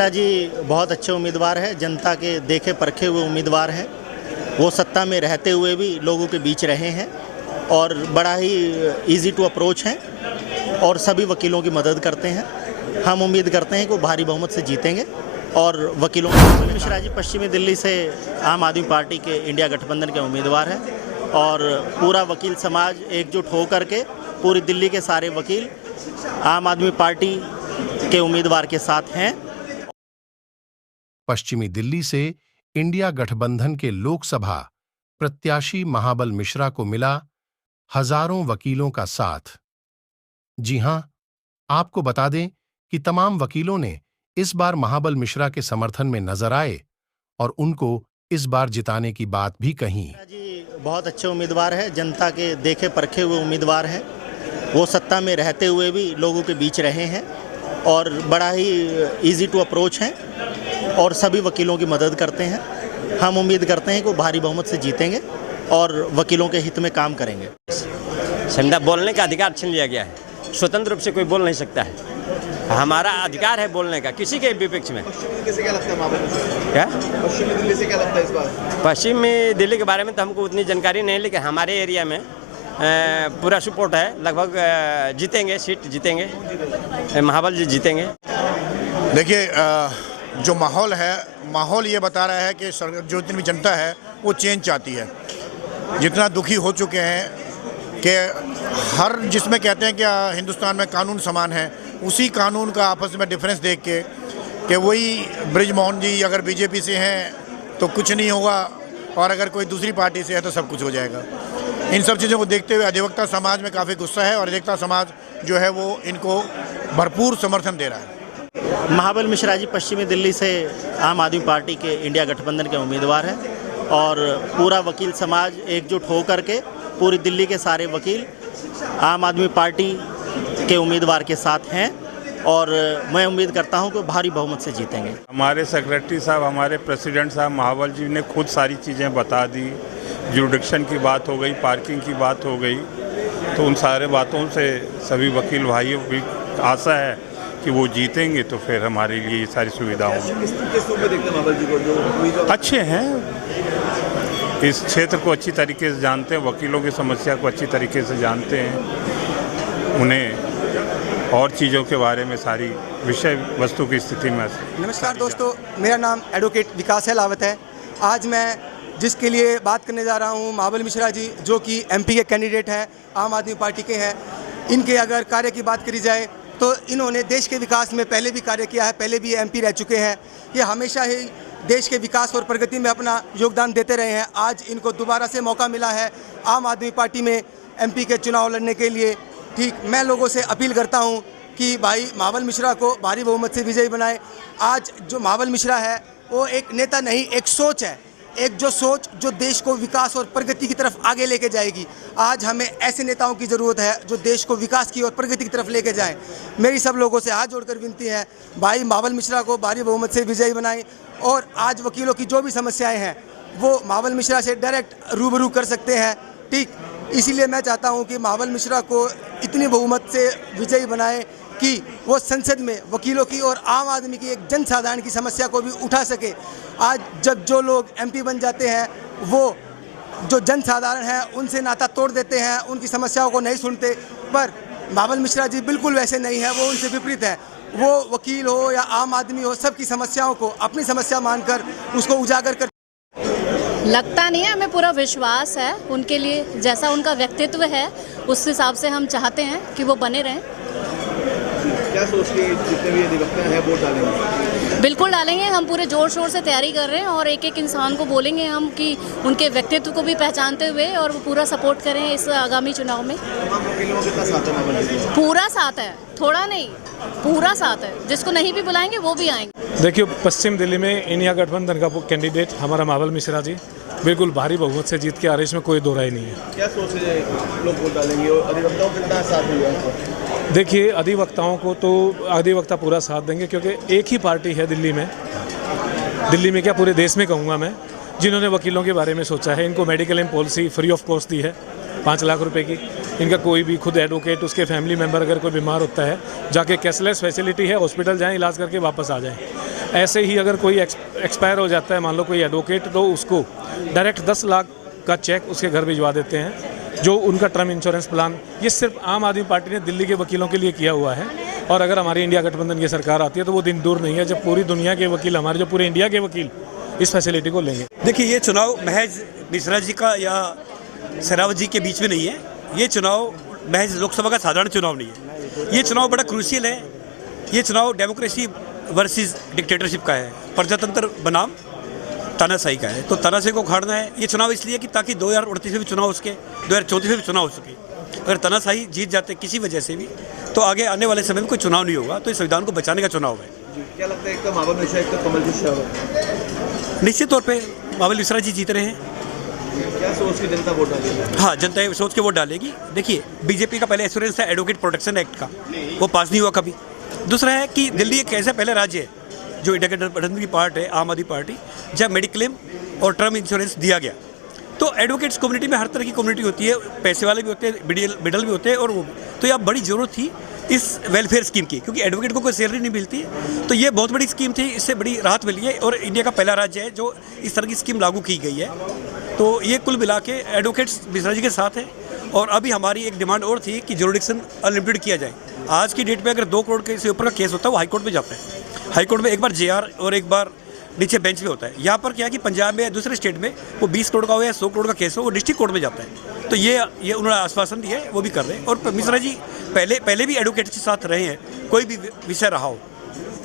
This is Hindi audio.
मिश्रा जी बहुत अच्छे उम्मीदवार हैं, जनता के देखे परखे हुए उम्मीदवार हैं। वो सत्ता में रहते हुए भी लोगों के बीच रहे हैं और बड़ा ही इजी टू अप्रोच हैं और सभी वकीलों की मदद करते हैं। हम उम्मीद करते हैं कि वो भारी बहुमत से जीतेंगे और वकीलों के मिश्रा जी पश्चिमी दिल्ली से आम आदमी पार्टी के इंडिया गठबंधन के उम्मीदवार हैं और पूरा वकील समाज एकजुट होकर के पूरी दिल्ली के सारे वकील आम आदमी पार्टी के उम्मीदवार के साथ हैं। पश्चिमी दिल्ली से इंडिया गठबंधन के लोकसभा प्रत्याशी महाबल मिश्रा को मिला हजारों वकीलों का साथ। जी हां, आपको बता दें कि तमाम वकीलों ने इस बार महाबल मिश्रा के समर्थन में नजर आए और उनको इस बार जिताने की बात भी कही। जी बहुत अच्छे उम्मीदवार हैं, जनता के देखे परखे हुए उम्मीदवार हैं। वो सत्ता में रहते हुए भी लोगों के बीच रहे हैं और बड़ा ही इजी टू अप्रोच हैं और सभी वकीलों की मदद करते हैं। हम उम्मीद करते हैं कि वो भारी बहुमत से जीतेंगे और वकीलों के हित में काम करेंगे। संडा बोलने का अधिकार छीन लिया गया है, स्वतंत्र रूप से कोई बोल नहीं सकता है। हमारा अधिकार है बोलने का किसी के विपक्ष में। पश्चिमी दिल्ली से क्या लगता है महाबल मिश्रा? क्या पश्चिमी दिल्ली से क्या लगता है इस बार? पश्चिमी दिल्ली के बारे में तो हमको उतनी जानकारी नहीं, लेकिन हमारे एरिया में पूरा सपोर्ट है। लगभग जीतेंगे, सीट जीतेंगे, महाबल जी जीतेंगे। देखिए, जो माहौल है, माहौल ये बता रहा है कि जो इतनी भी जनता है वो चेंज चाहती है। जितना दुखी हो चुके हैं कि हर जिसमें कहते हैं कि हिंदुस्तान में कानून समान है, उसी कानून का आपस में डिफरेंस देख के कि वही बृजमोहन जी अगर बीजेपी से हैं तो कुछ नहीं होगा और अगर कोई दूसरी पार्टी से है तो सब कुछ हो जाएगा। इन सब चीज़ों को देखते हुए अधिवक्ता समाज में काफ़ी गुस्सा है और अधिवक्ता समाज जो है वो इनको भरपूर समर्थन दे रहा है। महाबल मिश्रा जी पश्चिमी दिल्ली से आम आदमी पार्टी के इंडिया गठबंधन के उम्मीदवार हैं और पूरा वकील समाज एकजुट होकर के पूरी दिल्ली के सारे वकील आम आदमी पार्टी के उम्मीदवार के साथ हैं और मैं उम्मीद करता हूं कि भारी बहुमत से जीतेंगे। हमारे सेक्रेटरी साहब, हमारे प्रेसिडेंट साहब महाबल जी ने खुद सारी चीज़ें बता दी। जुरिडिक्शन की बात हो गई, पार्किंग की बात हो गई, तो उन सारे बातों से सभी वकील भाइयों की आशा है कि वो जीतेंगे तो फिर हमारे लिए ये सारी सुविधाएं होंगी। किस रूप में देखते हैं महाबल जी को? जो अच्छे हैं, इस क्षेत्र को अच्छी तरीके से जानते हैं, वकीलों की समस्या को अच्छी तरीके से जानते हैं, उन्हें और चीज़ों के बारे में सारी विषय वस्तु की स्थिति में। नमस्कार दोस्तों, मेरा नाम एडवोकेट विकास लावत है। आज मैं जिसके लिए बात करने जा रहा हूं, महाबल मिश्रा जी जो कि एमपी के कैंडिडेट हैं, आम आदमी पार्टी के हैं। इनके अगर कार्य की बात करी जाए तो इन्होंने देश के विकास में पहले भी कार्य किया है, पहले भी एमपी रह चुके हैं। ये हमेशा ही देश के विकास और प्रगति में अपना योगदान देते रहे हैं। आज इनको दोबारा से मौका मिला है आम आदमी पार्टी में एमपी के चुनाव लड़ने के लिए। ठीक, मैं लोगों से अपील करता हूं कि भाई महाबल मिश्रा को भारी बहुमत से विजयी बनाए। आज जो महाबल मिश्रा है वो एक नेता नहीं, एक सोच है, एक जो सोच जो देश को विकास और प्रगति की तरफ आगे लेके जाएगी। आज हमें ऐसे नेताओं की ज़रूरत है जो देश को विकास की और प्रगति की तरफ लेके जाएं। मेरी सब लोगों से हाथ जोड़कर विनती है, भाई महाबल मिश्रा को भारी बहुमत से विजयी बनाएं और आज वकीलों की जो भी समस्याएं हैं वो महाबल मिश्रा से डायरेक्ट रूबरू कर सकते हैं। ठीक, इसीलिए मैं चाहता हूं कि महाबल मिश्रा को इतनी बहुमत से विजयी बनाए कि वो संसद में वकीलों की और आम आदमी की, एक जनसाधारण की समस्या को भी उठा सके। आज जब जो लोग एमपी बन जाते हैं वो जो जनसाधारण है उनसे नाता तोड़ देते हैं, उनकी समस्याओं को नहीं सुनते, पर महाबल मिश्रा जी बिल्कुल वैसे नहीं है, वो उनसे विपरीत है। वो वकील हो या आम आदमी हो, सबकी समस्याओं को अपनी समस्या मानकर उसको उजागर कर। लगता नहीं है, हमें पूरा विश्वास है उनके लिए। जैसा उनका व्यक्तित्व है उस हिसाब से हम चाहते हैं कि वो बने रहें। क्या सोच के जितने भी अधिवक्ता हैं वोट डालेंगे? बिल्कुल डालेंगे, हम पूरे जोर शोर से तैयारी कर रहे हैं और एक एक इंसान को बोलेंगे हम कि उनके व्यक्तित्व को भी पहचानते हुए और वो पूरा सपोर्ट करें इस आगामी चुनाव में। पूरा साथ है, थोड़ा नहीं, पूरा साथ है। जिसको नहीं भी बुलाएंगे वो भी आएंगे। देखिए, पश्चिम दिल्ली में इंडिया गठबंधन का कैंडिडेट हमारा महाबल मिश्रा जी बिल्कुल भारी बहुमत से जीत के आ रहे, इसमें कोई दो राय नहीं है। क्या सोच रहे लोग वोट डालेंगे और अधिवक्ताओं को कितना साथ मिलेगा? देखिए, अधिवक्ताओं को तो अधिवक्ता पूरा साथ देंगे क्योंकि एक ही पार्टी है दिल्ली में क्या पूरे देश में कहूँगा मैं, जिन्होंने वकीलों के बारे में सोचा है। इनको medical and policy free of cost दी है 5 लाख रुपए की। इनका कोई भी खुद एडवोकेट, उसके फैमिली मेम्बर अगर कोई बीमार होता है, जाके कैशलेस फैसिलिटी है, हॉस्पिटल जाएँ, इलाज करके वापस आ जाएँ। ऐसे ही अगर कोई एक्सपायर हो जाता है, मान लो कोई एडवोकेट, तो उसको डायरेक्ट 10 लाख का चेक उसके घर भिजवा देते हैं। जो उनका टर्म इंश्योरेंस प्लान, ये सिर्फ आम आदमी पार्टी ने दिल्ली के वकीलों के लिए किया हुआ है। और अगर हमारी इंडिया गठबंधन की सरकार आती है तो वो दिन दूर नहीं है जब पूरी दुनिया के वकील, हमारे जो पूरे इंडिया के वकील इस फैसिलिटी को लेंगे। देखिए, ये चुनाव महज मिश्रा जी का या सहरावत जी के बीच में नहीं है। ये चुनाव महज लोकसभा का साधारण चुनाव नहीं है। ये चुनाव बड़ा क्रूशियल है। ये चुनाव डेमोक्रेसी वर्सेस डिक्टेटरशिप का है, प्रजातंत्र बनाम तानाशाही का है। तो तानाशाही को उखाड़ना है। ये चुनाव इसलिए कि ताकि 2038 में भी चुनाव हो सके, 2034 में भी चुनाव हो सके। अगर तानाशाही जीत जाते किसी वजह से भी, तो आगे आने वाले समय में कोई चुनाव नहीं होगा। तो इस संविधान को बचाने का चुनाव है। क्या लगता है, एक तो महाबल मिश्रा, एक तो कमल मिश्रा? निश्चित तौर पे महाबल मिश्रा जी जीत रहे हैं। क्या सोच के जनता वोट डालेगी? हाँ, जनता सोच के वोट डालेगी। देखिए, बीजेपी का पहले एश्योरेंस था एडवोकेट प्रोटेक्शन एक्ट का, वो पास नहीं हुआ कभी। दूसरा है कि दिल्ली एक ऐसा पहला राज्य है जो इंडिया गठबंधन की पार्ट है, आम आदमी पार्टी, जब मेडिक्लेम और टर्म इंश्योरेंस दिया गया। तो एडवोकेट्स कम्युनिटी में हर तरह की कम्युनिटी होती है, पैसे वाले भी होते हैं, मिडल भी होते हैं, और वो तो ये बड़ी ज़रूरत थी इस वेलफेयर स्कीम की, क्योंकि एडवोकेट को कोई सैलरी नहीं मिलती। तो ये बहुत बड़ी स्कीम थी, इससे बड़ी राहत मिली है। और इंडिया का पहला राज्य है जो इस तरह की स्कीम लागू की गई है। तो ये कुल मिला के एडवोकेट्स मिश्रा जी के साथ है। और अभी हमारी एक डिमांड और थी कि जुरिडिक्शन अनलिमिटेड किया जाए। आज की डेट में अगर 2 करोड़ के से ऊपर का केस होता है वो हाई कोर्ट में जाता है। हाई कोर्ट में एक बार JR और एक बार नीचे बेंच में होता है। यहाँ पर क्या है कि पंजाब में या दूसरे स्टेट में वो 20 करोड़ का हो या 100 करोड़ का केस हो, वो डिस्ट्रिक्ट कोर्ट में जाता है। तो ये उन्होंने आश्वासन दिया है, वो भी कर रहे हैं। और मिश्रा जी पहले भी एडवोकेट के साथ रहे हैं, कोई भी विषय रहा हो।